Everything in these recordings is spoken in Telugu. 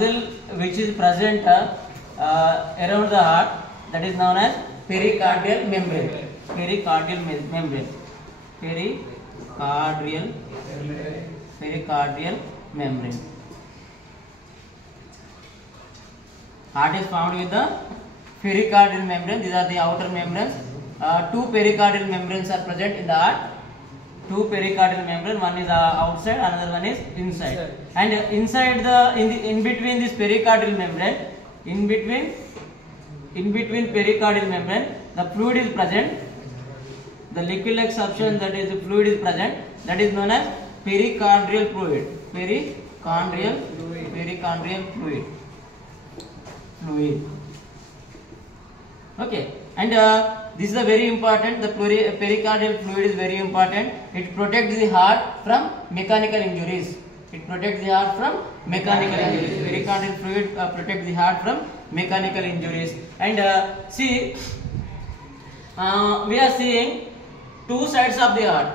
muscle which is present around the heart, that is known as pericardial membrane. Pericardial membrane. Pericardial membrane. Heart is found with the pericardial membrane. These are the outer membranes. Two pericardial membranes are present in the heart. Two pericardial membrane, one is outside, another one is inside. And inside in between this pericardial membrane, in between pericardial membrane, the fluid is present. The liquid-like substance, that is the fluid, is present. That is known as pericardial fluid. Pericardial fluid. Okay. And this is a very important. The pericardial fluid is very important. It protects the heart from mechanical injuries. Pericardial fluid protects the heart from mechanical injuries. And see, we are seeing two sides of the heart,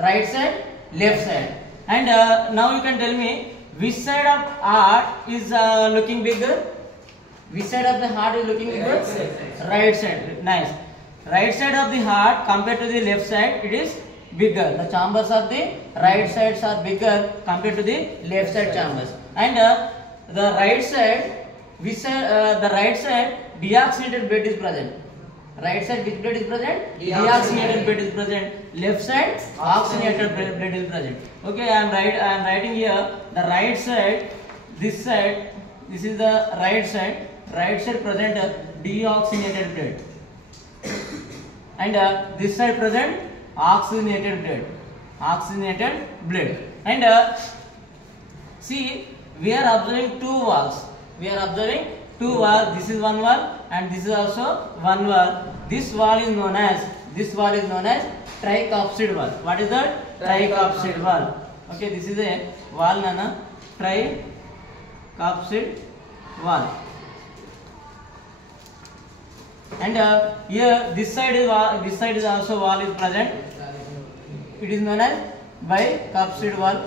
right side, left side. And now you can tell me which side of heart is looking bigger. Which side of the heart is looking bigger? Right side. Nice. Right side of the heart compared to the left side, it is bigger. The chambers of the right sides are bigger compared to the left side chambers. And the right side, the right side, deoxygenated blood is present. Right side, which blood is present? Deoxygenated blood is present. Left side, oxygenated blood is present. Okay, I am writing here the right side. This side, this is the right side. Right side present deoxygenated blood. And this side present oxygenated blood. And see, we are observing two walls. This is one wall and this is also one wall. This wall is known as tricuspid wall. What is that? Tricuspid wall. Okay, this is a wall, Nana. Tricuspid wall. And here this side is also wall is present. It is known as bicuspid wall.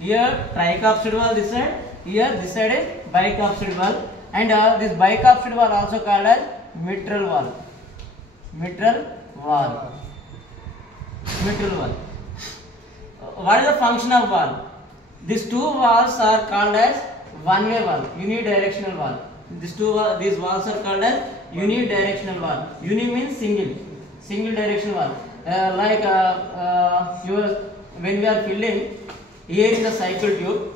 Here tricuspid wall this side. Here this side is bicuspid wall. And this bicuspid wall also called as mitral wall. What is the function of wall? These two walls are called as one-way wall, unidirectional wall. These walls are called as unidirectional wall. Uni means single directional wall. When we are filling air in the cycle tube,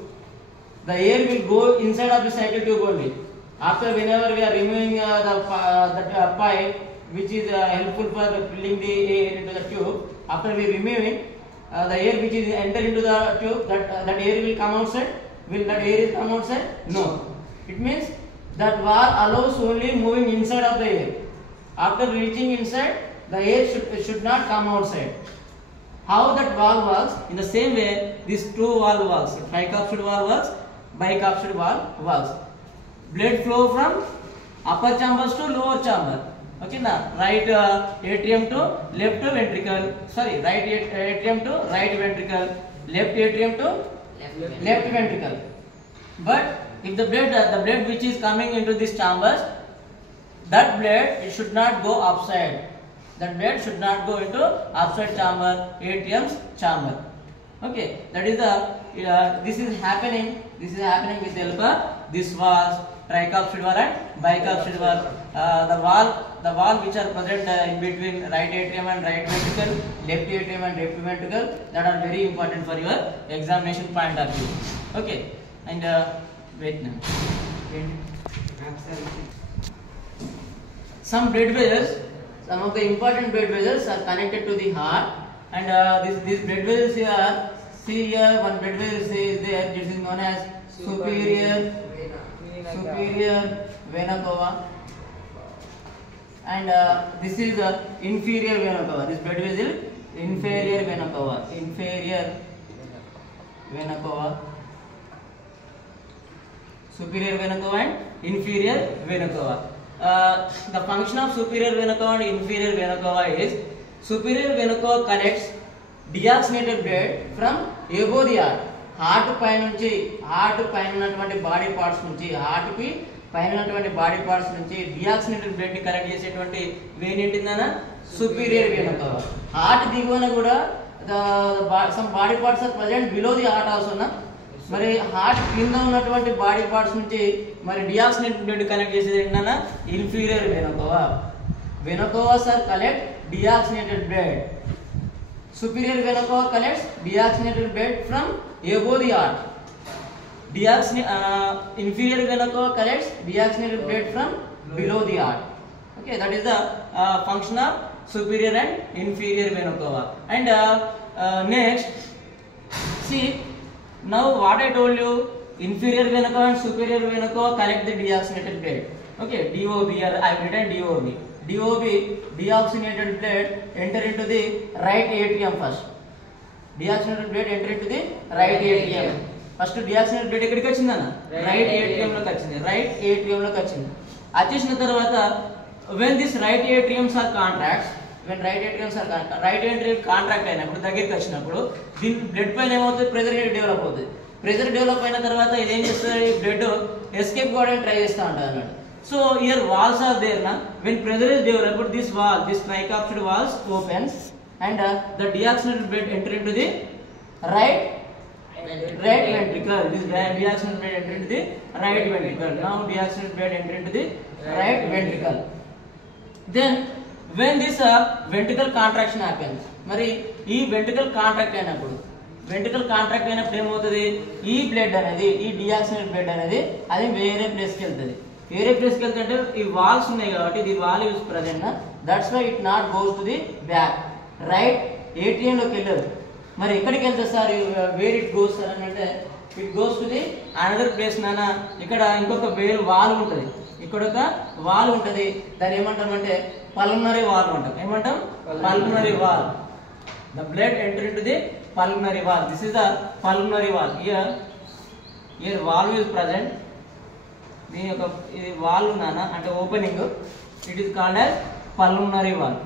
the air will go inside of the cycle tube only. After, whenever we are removing the pipe, which is helpful for filling the air into the tube, after we removing the air which is enter into the tube, that air will come outside. Will that air come outside? No. It means that wall allows only moving inside of the air. After reaching inside, the air should not come outside. How that wall works? In the same way, these two wall works. Tricuspid wall works, bicuspid wall works. Blood flow from upper chambers to lower chamber. Okay, now right atrium to left ventricle. Sorry, right atrium to right ventricle. Left atrium to left ventricle. But if the blood which is coming into these chambers, that blood, it should not go upside. That blood should not go into upside chamber, atrium's chamber. Okay, that is this is happening with the help of this walls, tricuspid wall and bicuspid wall. The wall which are present in between right atrium and right ventricle, left atrium and left ventricle, that are very important for your examination point of view. Okay, and wait now. Some blood vessels, some of the important blood vessels are connected to the heart, and these blood vessels here. See here, one blood vessel is there. This is known as superior vena cava, and this is the inferior vena cava. This blood vessel, inferior vena cava. Superior vena cava and inferior vena cava. The function of superior vena cava and inferior vena cava is superior vena cava connects deoxygenated blood from above the heart. Heart పై నుంచి హార్ట్ పైన ఉన్నటువంటి బాడీ పార్ట్స్ నుంచి హార్ట్ కి పైన ఉన్నటువంటి బాడీ పార్ట్స్ నుంచి డియాక్సినేటెడ్ బ్లడ్ ని కలెక్ట్ చేసేటువంటి వెయిన్ ఏంటిందన్నా సుపీరియర్ వెయిన్ అంటారు. హార్ట్ దిగువన కూడా some body parts are present below the heart also నా. మరి హార్ట్ కింద ఉన్నటువంటి బాడీ పార్ట్స్ నుంచి మరి డియాక్సినేటెడ్ బ్లడ్ కలెక్ట్ చేసేది ఏంటన్నా ఇన్ఫీరియర్ వెయిన్ అంటావా. Vena cavas are collect deoxygenated blood. Superior vena cava collects deoxygenated blood from above the heart. Inferior vena cava collects deoxygenated blood from below the heart. Okay, that is the function of superior and inferior vena cava. And next, see now what I told you, inferior vena cava and superior vena cava collect the deoxygenated blood. Okay, DOB, or I have written DOB. DOB, deoxygenated blood enter into the right atrium first. Deoxygenated blood enter into the right atrium. First deoxygenated blood ఎక్కడికి వచ్చిందన్న రైట్ ఏట్రియం లోకి వచ్చింది. రైట్ ఏట్రియం లోకి వచ్చింది. వచ్చేసిన తర్వాత when this right atriums are contracts, when right atriums are right atrium contract అయినప్పుడు దగ్గరికి వచ్చినప్పుడు దీని బ్లడ్ పైన ఏమవుతుంది, ప్రెజర్ డెవలప్ అవుతుంది. ప్రెజర్ డెవలప్ అయిన తర్వాత ఇది ఏం చేస్తుంది, బ్లడ్ ఎస్కేప్ కావడానికి ట్రై చేస్తూ ఉంటుంది అన్నమాట. So here walls are there na. When pressure is developed, this wall, this tricapsid walls opens and the deoxygenated blood enter into the right ventricle. This deoxygenated blood enter into the right ventricle. Now deoxygenated blood enter into the right ventricle. Then when this ventricle contraction happens, మరి ఈ ventricle contract అయినప్పుడు ఏమవుతుంది, ఈ బ్లడ్ అనేది ఈ డియాక్సినేటెడ్ బ్లడ్ అనేది అది వేరే ప్లేస్కి వెళ్తుంది. వేరే ప్లేస్కి వెళ్తుంటే ఈ వాల్స్ ఉన్నాయి కాబట్టి ఇది valve is present, that's why it not goes to the back. Right ఏటీఎంలోకి వెళ్ళదు. మరి ఎక్కడికి వెళ్తుంది sir, where it goes sir అని అంటే it goes to the another place నాన్న. ఇక్కడ ఇంకొక వేరే వాల్ ఉంటుంది, ఇక్కడ ఒక వాల్ ఉంటుంది. దాన్ని ఏమంటామంటే పల్మనరీ వాల్ అంటాం. ఏమంటాం, pulmonary wall. The blood enter into the pulmonary wall. This is the pulmonary wall. Here wall is present. దీని యొక్క ఇది వాల్ నాన్న అంటే opening. It is called as pulmonary wall.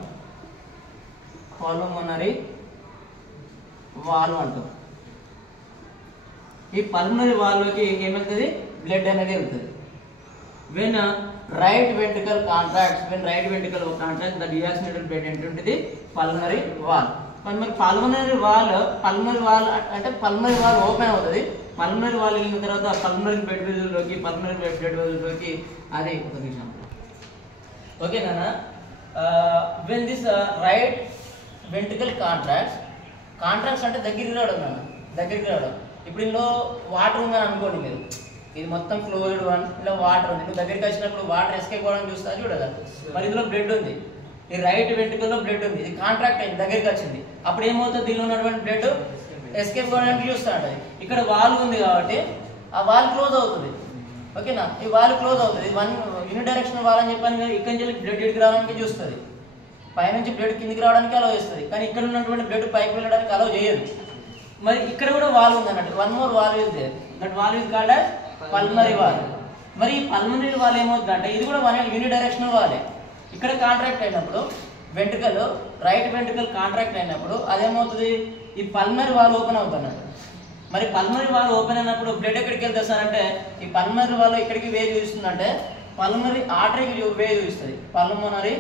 Pulmonary wall అంటాం. ఈ పల్మనరీ వాల్లోకి ఏమవుతుంది, బ్లడ్ అనేది వెళ్తుంది. when right ventricle contracts, the deoxygenated blood enter into the pulmonary wall. మరి పల్మనరీ వాల్ అంటే పల్మనరీ వాల్ ఓపెన్ అవుతుంది. పల్మనరీ వాల్ వెళ్ళిన తర్వాత పల్మనరీ బ్లడ్ వెజల్లోకి అది ఒక నిమిషం. ఓకే నాన్న. when this right ventricle contracts అంటే దగ్గరికి రావడం. ఇప్పుడు ఇందులో వాటర్ ఉందని అనుకోండి మీరు, ఇది మొత్తం ఫ్లూయిడ్ వన్, ఇలా వాటర్ ఉంది. నువ్వు దగ్గరికి వచ్చినప్పుడు వాటర్ ఎస్కేప్ అవ్వడానికి చూస్తా చూడదా. మరి ఇందులో బ్లడ్ ఉంది, ఈ రైట్ వెంట్రుకల్లో బ్లడ్ ఉంది, ఇది కాంట్రాక్ట్ అయింది, దగ్గరికి వచ్చింది. అప్పుడు ఏమవుతుంది, దీనిలో ఉన్నటువంటి బ్లడ్ ఎస్కేప్ అవ్వడానికి చూస్తూ ఉంటుంది. ఇక్కడ వాల్ ఉంది కాబట్టి ఆ వాల్ క్లోజ్ అవుతుంది. ఓకేనా, ఈ వాల్ క్లోజ్ అవుతుంది. వన్ యూనిడైరెక్షనల్ వాల్ అని చెప్పాను కదా, ఇక్కడి నుంచి బ్లడ్ ఇక్కడికి రావడానికి చూస్తుంది, పైనుంచి బ్లడ్ కిందికి రావడానికి అలౌ చేస్తుంది. కానీ ఇక్కడ ఉన్నటువంటి బ్లడ్ పైకి వెళ్ళడానికి అలౌ చేయదు. మరి ఇక్కడ కూడా వాల్ ఉంది అన్నట్టు, one more valve is there, that valve is called as pulmonary valve. మరి ఈ పల్మనరీ వాల్ ఏమవుతుంది అంటే ఇది కూడా వన్ యూనిడైరెక్షనల్ వాలే. ఇక్కడ కాంట్రాక్ట్ అయినప్పుడు వెంట్రుకల్, రైట్ వెంట్రుకల్ కాంట్రాక్ట్ అయినప్పుడు అదేమవుతుంది, ఈ పల్మనరీ వాల్ ఓపెన్ అవుతుంది. మరి పల్మనరీ వాల్ ఓపెన్ అయినప్పుడు బ్లడ్ ఎక్కడికి వెళ్తుంది సార్ అంటే, ఈ పల్మనరీ వాల్ ఎక్కడికి వే చూస్తుందంటే పల్మనరీ ఆర్టరీకి వే చూపిస్తుంది. పల్మనరీ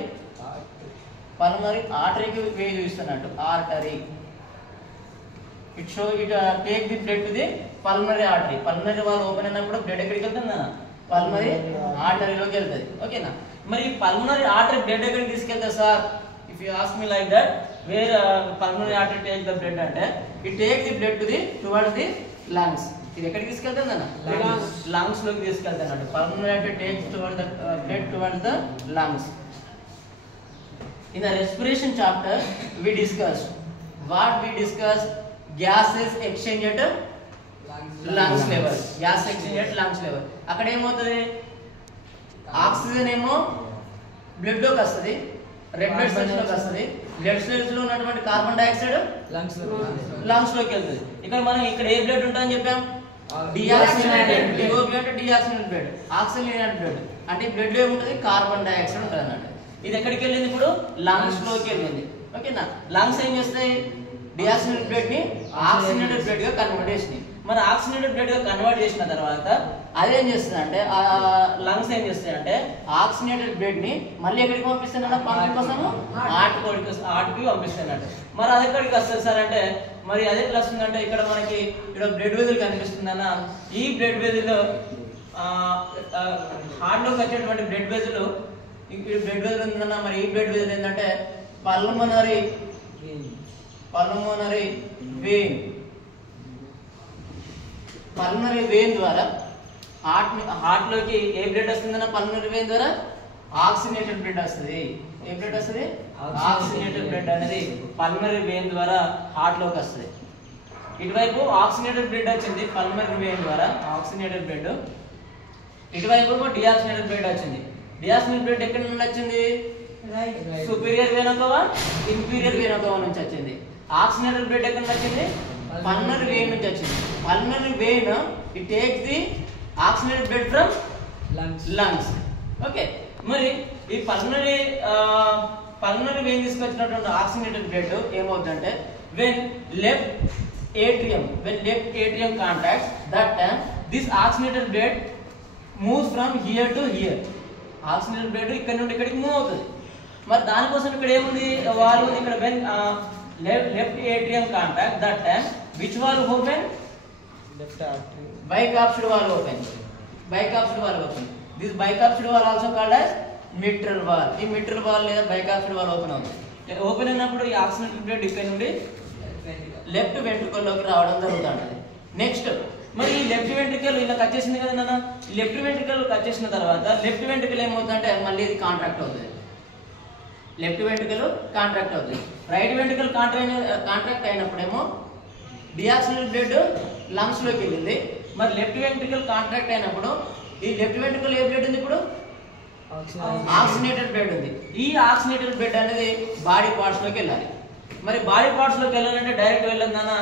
ఆర్టరీకి వే చూస్తున్నట్టు, artery. It take the blood to the pulmonary artery. Pulmonary wall open అయినప్పుడు బ్లడ్ ఎక్కడికి వెళ్తుంది అన్న, పల్మనరీ ఆర్టరీలోకి వెళ్తుంది. ఓకేనా. మరి పల్మనరీ ఆర్టరీ బ్లడ్ ఎక్కడికి తీసుకెళ్తుంది sir, if you ask me like that, where pulmonary artery take the blood అంటే it take the blood to the towards the lungs. ఇది ఎక్కడికి తీసుకెళ్తుంది అన్న, లంగ్స్ లోకి తీసుకెళ్తుంది అన్నట్టు. Pulmonary artery takes towards the blood towards the lungs. In the respiration chapter we discussed gases exchange at lungs level. Gas exchange at lungs level. అక్కడ ఏమవుతుంది, ఆక్సిజన్ ఏమో బ్లడ్ లోకి వస్తుంది, రెడ్ బ్లడ్ సెల్స్ లోకి వస్తుంది. బ్లడ్ సెల్స్ లో ఉన్నటువంటి కార్బన్ డైఆక్సైడ్ లంగ్స్ లోకి వెళ్తుంది. ఇక్కడ మనం ఇక్కడ ఏ బ్లడ్ ఉంటుందని చెప్పాం, డియాక్సినేటెడ్. డిఓబి అంటే డియాక్సినేటెడ్ బ్లడ్, ఆక్సిజనేటెడ్ బ్లడ్ అంటే బ్లడ్ లో ఏముంటుంది, కార్బన్ డైఆక్సైడ్ ఉంటుంది అన్నట్టు. ఇది ఎక్కడికి వెళ్ళింది, ఇప్పుడు లంగ్స్ లోకి వెళ్ళింది. ఓకేనా. లంగ్స్ ఏం చేస్తాయి, డియాక్సినేటెడ్ బ్లడ్ ని ఆక్సిజనేటెడ్ బ్లడ్ గా కన్వర్ట్ చేసినాయి. మన ఆక్సిజనేటెడ్ బ్లడ్ గా కన్వర్ట్ చేసిన తర్వాత అదేం చేస్తుందంటే ఆ లంగ్స్ ఏం చేస్తాయంటే ఆక్సిజనేటెడ్ బ్లడ్ ని మళ్ళీ ఎక్కడికి పంపిస్తానన్న పంపింగ్ కోసము హార్ట్కి పంపిస్తానంట. మరి అది ఎక్కడికి వస్తుంది సార్ అంటే మరి అదే ఎట్లా వస్తుందంటే ఇక్కడ మనకి ఇక్కడ బ్లడ్ వెజల్ కనిపిస్తుందన్న. ఈ బ్లడ్ వెజల్ హార్ట్ లోకి వచ్చేటువంటి బ్లడ్ వెజల్ బ్లడ్ వెజల్ ఉందన్న. మరి ఈ బ్లడ్ వెజల్ ఏంటంటే పల్మనరీ వెయిన్ పల్మనరీ వెయిన్ ద్వారా హార్ట్ లోకి ఏ బ్లడ్ వస్తుందన్న పల్మనరీ వెయిన్ ద్వారా ఆక్సిజనేటెడ్ బ్లడ్ వస్తుంది. ఏ బ్లడ్ వస్తుంది? ఆక్సిజనేటెడ్ బ్లడ్ అనేది పల్మనరీ వెయిన్ ద్వారా హార్ట్ లోకి వస్తుంది. ఇటువైపు ఆక్సిజనేటెడ్ బ్లడ్ వచ్చింది పల్మనరీ వెయిన్ ద్వారా ఆక్సిజనేటెడ్ బ్లడ్, ఇటువైపు డిఆక్సిజనేటెడ్ బ్లడ్ వచ్చింది. డిఆక్సిజనేటెడ్ బ్లడ్ ఎక్కడి నుండి వచ్చింది? Superior vein cava inferior vein cava నుంచి వచ్చింది. ఆక్సిజనేటెడ్ బ్లడ్ ఎక్కడి నుంచి వచ్చింది? పల్మనరీ వెయిన్ నుంచి వచ్చింది. Pulmonary vein it takes the oxygenated blood from lungs. Okay, మరి ఈ పల్మనరీ వెయిన్ తీసుకొచ్చినటువంటి ఆక్సిజనేటెడ్ బ్లడ్ ఏమవుతుందంటే when left atrium contacts, that time this oxygenated blood moves from here to here. Oxygenated blood ఇక్కడ నుండి ఇక్కడికి మూవ్ అవుతుంది. మరి దానికోసం ఇక్కడ ఏముంది? వాల్వ్ ఉంది ఇక్కడ. When left atrium contact, that time which valve open? Left atrium. Bicapsule valve open. This bicapsule valve also called as mitral valve. ఈ mitral valve లేదా bicapsule valve ఓపెన్ అవుతుంది. ఓపెన్ అయినప్పుడు ఈ ఆక్సిజనేటెడ్ బ్లడ్ ఇక్కడ నుండి లెఫ్ట్ వెంట్రుకల్ లోకి రావడం జరుగుతుంది. నెక్స్ట్ మరి ఈ లెఫ్ట్ వెంట్రికల్ ఇలా కట్ చేసింది కదా నాన్న. లెఫ్ట్ వెంట్రికల్ కట్ చేసిన తర్వాత లెఫ్ట్ వెంట్రికల్ ఏమవుతుందంటే మళ్ళీ ఇది కాంట్రాక్ట్ అవుతుంది. లెఫ్ట్ వెంట్రికల్ కాంట్రాక్ట్ అవుతుంది. రైట్ వెంట్రికల్ కాంట్రాక్ట్ అయినప్పుడేమో డిఆక్సిజనేటెడ్ బ్లడ్ లంగ్స్ లోకి వెళ్ళింది. మరి లెఫ్ట్ వెంట్రికల్ కాంట్రాక్ట్ అయినప్పుడు ఈ లెఫ్ట్ వెంట్రికల్ ఏ బ్లడ్ ఉంది? ఇప్పుడు ఆక్సిజనేటెడ్ బ్లడ్ ఉంది. ఈ ఆక్సిజనేటెడ్ బ్లడ్ అనేది బాడీ పార్ట్స్ లోకి వెళ్ళాలి. మరి బాడీ పార్ట్స్ లోకి వెళ్ళాలంటే డైరెక్ట్ వెళ్ళొద్దన్న.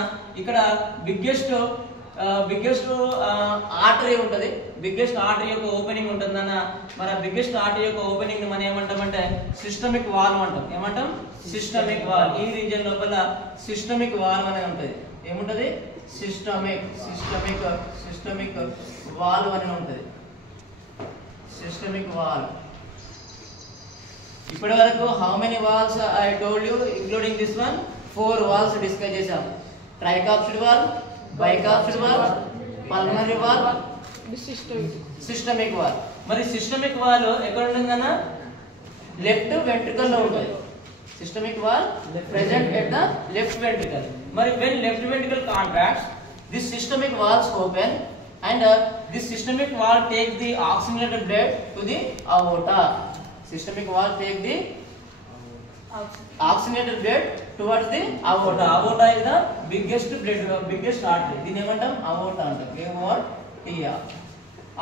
ఇక్కడ బిగ్గెస్ట్ ఆర్టరీ ఉంటుంది. బిగ్గెస్ట్ ఆర్టరీ యొక్క ఓపెనింగ్ ఉంటుందన్న. మరి ఆ బిగ్గెస్ట్ ఆర్టరీ యొక్క ఓపెనింగ్ మనం ఏమంటామంటే సిస్టమిక్ వాల్వ్ అంటాం. ఏమంటాం? Systemic valve. ఈ రీజియన్ లోపల సిస్టమిక్ వాల్వ్ అనేది ఉంటుంది. ఏముంటది? సిస్టమిక్ వాల్వ్ అనేది ఉంటుంది. Systemic valve. ఇప్పటి వరకు how many valves I told you including this one? 4 valves discuss చేసాం. Tricuspid valve, bicuspid valve, pulmonary valve, systemic valve. మరి సిస్టమిక్ వాల్వ్ ఎక్కడ ఉంటుందన్న? లెఫ్ట్ వెంట్రికల్ లో ఉంటుంది. Systemic valve present at the left ventricle. మరి when left ventricle contracts this systemic valves open and this systemic valve takes the oxygenated blood to the aorta. Systemic valve take the oxygenated blood towards the aorta. Aorta is the biggest artery. దీని ఏమంటాం? aorta అంటాం. aorta.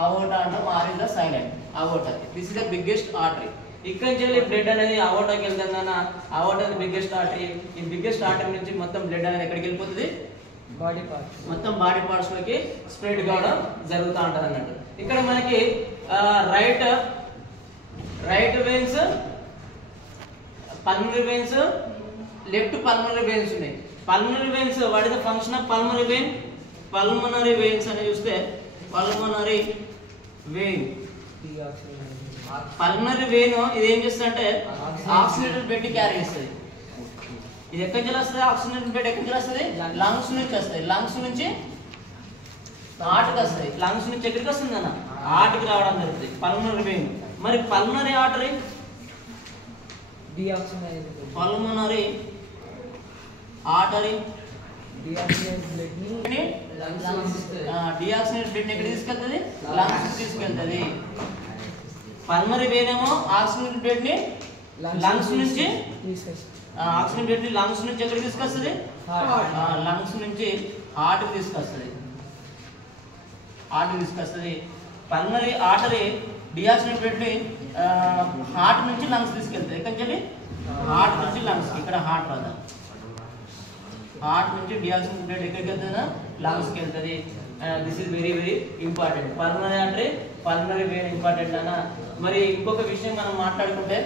aorta అంటాం. r is the silent. aorta. This is the biggest artery. ఇక్కడ నుంచి బ్లడ్ అనేది aortaకి వెళ్తుందన్న. aorta is the biggest artery. ఈ biggest artery నుంచి మొత్తం బ్లడ్ అనేది ఎక్కడికి వెళ్ళిపోతుంది? Body parts. మొత్తం బాడీ పార్ట్స్ లోకి స్ప్రెడ్ కావడం జరుగుతూ ఉంటది అన్నట్టు. ఇక్కడ మనకి right veins, pulmonary veins, left pulmonary veins ఉన్నాయి. Pulmonary veins what is the function of pulmonary vein? Pulmonary veins అని చూస్తే పల్మనరీ వెయిన్ ఇది ఏం చేస్తుందంటే ఆక్సిజనేటెడ్ బ్లడ్ క్యారీ చేస్తుంది. ఇది ఎక్కడి నుంచి వస్తుంది? ఆక్సిజనేటెడ్ బ్లడ్ ఎక్కడి నుంచి వస్తుంది? లంగ్స్ నుంచి వస్తుంది. లంగ్స్ నుంచి హార్ట్కి వస్తుంది. లంగ్స్ నుంచి ఎక్కడికి వస్తుంది అన్న? హార్ట్కి రావడం జరుగుతుంది పల్మనరీ వెయిన్. మరి pulmonary artery, pulmonary artery deoxygenated blood ఎక్కడ తీసుకెళ్తుంది? లంగ్స్ తీసుకెళ్తుంది. పల్మనరీ వెయిన్ ఏమో ఆక్సిజనేటెడ్ బ్లడ్ ని లంగ్స్ నుంచి ఆక్సిజన్ బ్లడ్ ని లంగ్స్ నుంచి ఎక్కడికి తీసుకొస్తుంది? లంగ్స్ నుంచి హార్ట్కి తీసుకొస్తుంది. పల్మనరీ ఆర్టరీ డిఆక్సిజనేటెడ్ బ్లడ్ ని హార్ట్ నుంచి లంగ్స్ తీసుకెళ్తుంది. ఎక్కడి నుంచి? హార్ట్ నుంచి లంగ్స్. ఇక్కడ హార్ట్ రాదా? హార్ట్ నుంచి డిఆక్సిజనేటెడ్ బ్లడ్ ఎక్కడికి వెళ్తుందా? లంగ్స్ కి వెళ్తుంది. This is very very important. Pulmonary artery, pulmonary vein important అన్న. మరి ఇంకొక విషయం మనం మాట్లాడుకుంటే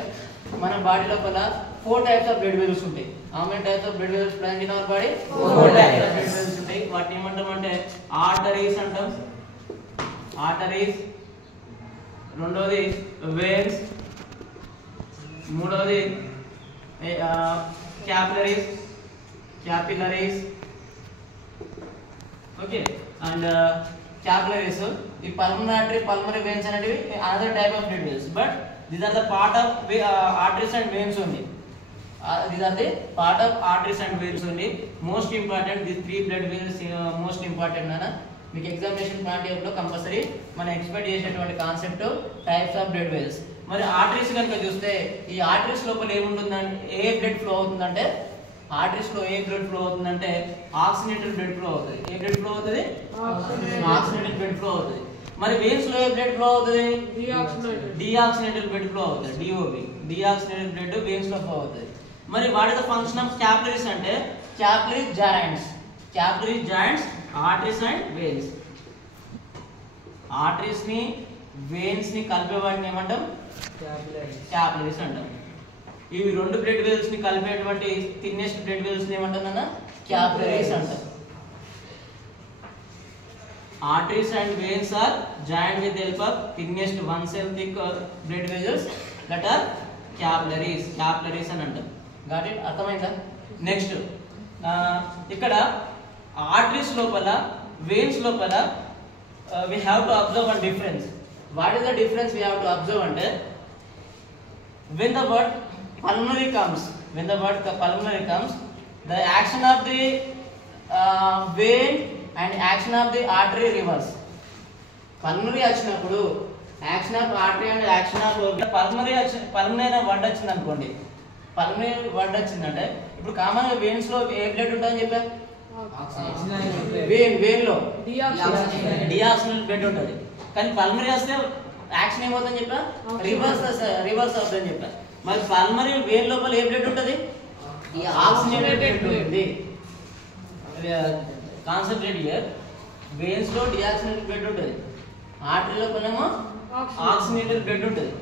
మన బాడీ లోపల 4 types of blood vessels ఉంటాయి. How many types of blood vessels present in our body? 4 types of blood vessels. ఉంటాయి, వాటిని ఏమంటామంటే ఆర్టరీస్ అంటాం. ఆర్టరీస్. రెండోది వెయిన్స్. మూడోది క్యాపిలరీస్. Okay, and capillaries. ఈ పల్మనరీ ఆర్టరీ, పల్మనరీ వెయిన్స్ అనేటివి another type of blood vessels, but these are the part of arteries and veins only. These are the part of arteries and veins only. Most important, these three blood veins most important nana. మీకు ఎగ్జామినేషన్ పాయింట్ ఆఫ్ లో కంపల్సరీ మనం ఎక్స్పెక్ట్ చేసేటువంటి concept types of blood vessels. మరి ఆర్టరీస్ కనుక చూస్తే ఈ ఆర్టరీస్ లోపల ఏముంటుందంటే ఏ బ్లడ్ ఫ్లో అవుతుందంటే ఆర్టరీస్ లో ఏ బ్లడ్ ఫ్లో అవుతుందంటే ఆక్సిజనేటెడ్ బ్లడ్ ఫ్లో అవుతుంది. ఏ బ్లడ్ ఫ్లో అవుతుంది? ఆక్సిజనేటెడ్ బ్లడ్ ఫ్లో అవుతుంది. మరి వెయిన్స్ లో ఏ బ్లడ్ ఫ్లో అవుతుంది? డీఆక్సిజనేటెడ్ బ్లడ్ ఫ్లో అవుతుంది. డిఓబి, డీఆక్సిజనేటెడ్ బ్లడ్ వెయిన్స్ లో ఫ్లో అవుతుంది. మరి what is the function of capillaries అంటే capillary joints. Capillary joints arteries and veins. Arteries ని వెయిన్స్ ని కలిపే వాటిని ఏమంటాం? క్యాపిలరీస్ అంటాం. ఇవి రెండు బ్లడ్ వెసల్స్ ని కలిపేటువంటి థిన్నెస్ట్ బ్లడ్ వెసల్స్ ని ఏమంటాం అన్న? క్యాపిలరీస్ అంటాం. Arteries and veins are joined with the help of thinnest one cell thick blood vessels that are capillaries. Capillaries అని అంటాం. Got it? అర్థమైందా? నెక్స్ట్ ఇక్కడ ఆర్టరీస్ లోపల veins లోపల we have to observe one difference. What is the difference we have to observe అంటే when the word pulmonary comes, the action of the vein and action of the artery reverse. Pulmonary వచ్చినప్పుడు action of artery and action of pulmonary అనే వర్డ్ వచ్చింది అనుకోండి. పల్మనరీ వర్డ్ వచ్చిందంటే ఇప్పుడు కామన్ గా వెయిన్స్ లో ఏ బ్లడ్ ఉంటుందని చెప్పా? వెయిన్ లో డిఆక్సిజనేటెడ్ బ్లడ్ ఉంటుంది. కానీ పల్మనరీ వస్తే యాక్షన్ ఏమవుతుందని చెప్పా? రివర్స్ అవుతుందని చెప్పా. మరి పల్మనరీ వెయిన్ లోపల ఏ బ్లడ్ ఉంటుంది? ఆక్సిజనేటెడ్ బ్లడ్ ఉంటుంది. Concentrate here. వెయిన్స్ లో డిఆక్సిజనేటెడ్ బ్లడ్ ఉంటుంది, ఆర్టరీ లోపలేమో ఆక్సిజనేటెడ్ బ్లడ్ ఉంటుంది.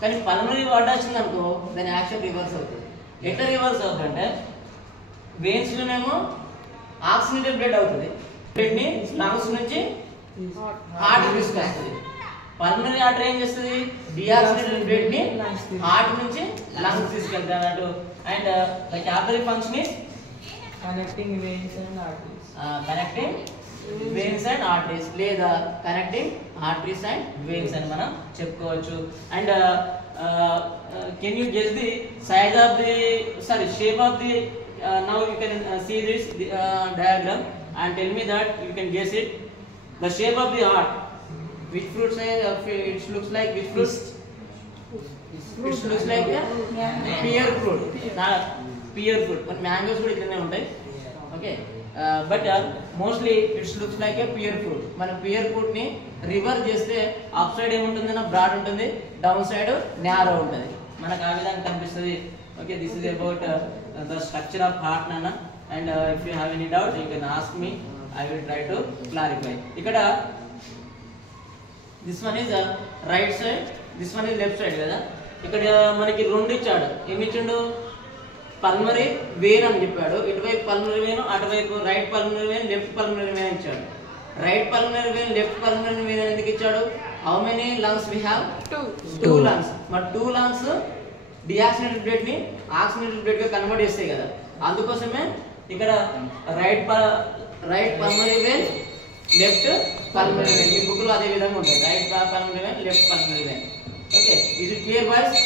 కానీ పల్మనరీ వర్డ్ వచ్చింది అనుకో దాని యాక్షన్ రివర్స్ అవుతుంది. ఎట్లా రివర్స్ అవుతుంది అంటే వెయిన్స్ లోనేమో ఆక్సిజనేటెడ్ బ్లడ్ అవుతుంది, బ్లడ్ ని లంగ్స్ నుంచి హార్ట్ తీసుకొస్తుంది. పల్మనరీ ఆర్టరీ ఏం చేస్తుంది? డిఆక్సిజనేటెడ్ బ్లడ్ ని హార్ట్ నుంచి లంగ్స్ తీసుకెళ్తాయి అన్నట్టు. And the capillary function is connecting veins and arteries. Connecting veins and arteries లేదా connecting arteries and veins అని మనం చెప్పుకోవచ్చు. And can you guess the size of the shape of the now you can see this diagram and tell me that you can guess it. The shape of the heart, which fruit size it looks like? Which fruit? It looks like a pear fruit. Pear fruit. But mangoes కూడా ఇట్లనే ఉంటాయి. Okay, but mostly it's looks like a pear fruit. మనం పియర్ ఫ్రూట్ ని రివర్స్ చేస్తే అప్ సైడ్ ఏముంటుందన్న బ్రాడ్ ఉంటుంది, డౌన్ సైడ్ నారో ఉంటుంది. మనకు ఆ విధంగా కనిపిస్తుంది. Okay, this is about the structure of heart నాన్న. And if you have any doubt you can ask me, I will try to clarify. ఇక్కడ this one is right side, this one is left side కదా. ఇక్కడ మనకి రెండు ఇచ్చాడు. ఏమి ఇచ్చిండు? పల్మనరీ వెయిన్ అని చెప్పాడు. ఇటువైపు పల్మనరీ వెయిన్, అటువైపు right pulmonary vein, left pulmonary vein ఇచ్చాడు. Right pulmonary vein, left pulmonary vein ఎందుకు ఇచ్చాడు? How many lungs we have? Two lungs. మరి టూ లంగ్స్ డిఆక్సిజనేటెడ్ బ్లడ్ ని ఆక్సిజనేటెడ్ బ్లడ్ గా కన్వర్ట్ చేస్తాయి కదా. అందుకోసమే ఇక్కడ right pulmonary vein, left pulmonary vein. ఈ బుక్ లో అదే విధంగా ఉంటుంది. Right pulmonary vein, left pulmonary vein. Okay, is it clear boys?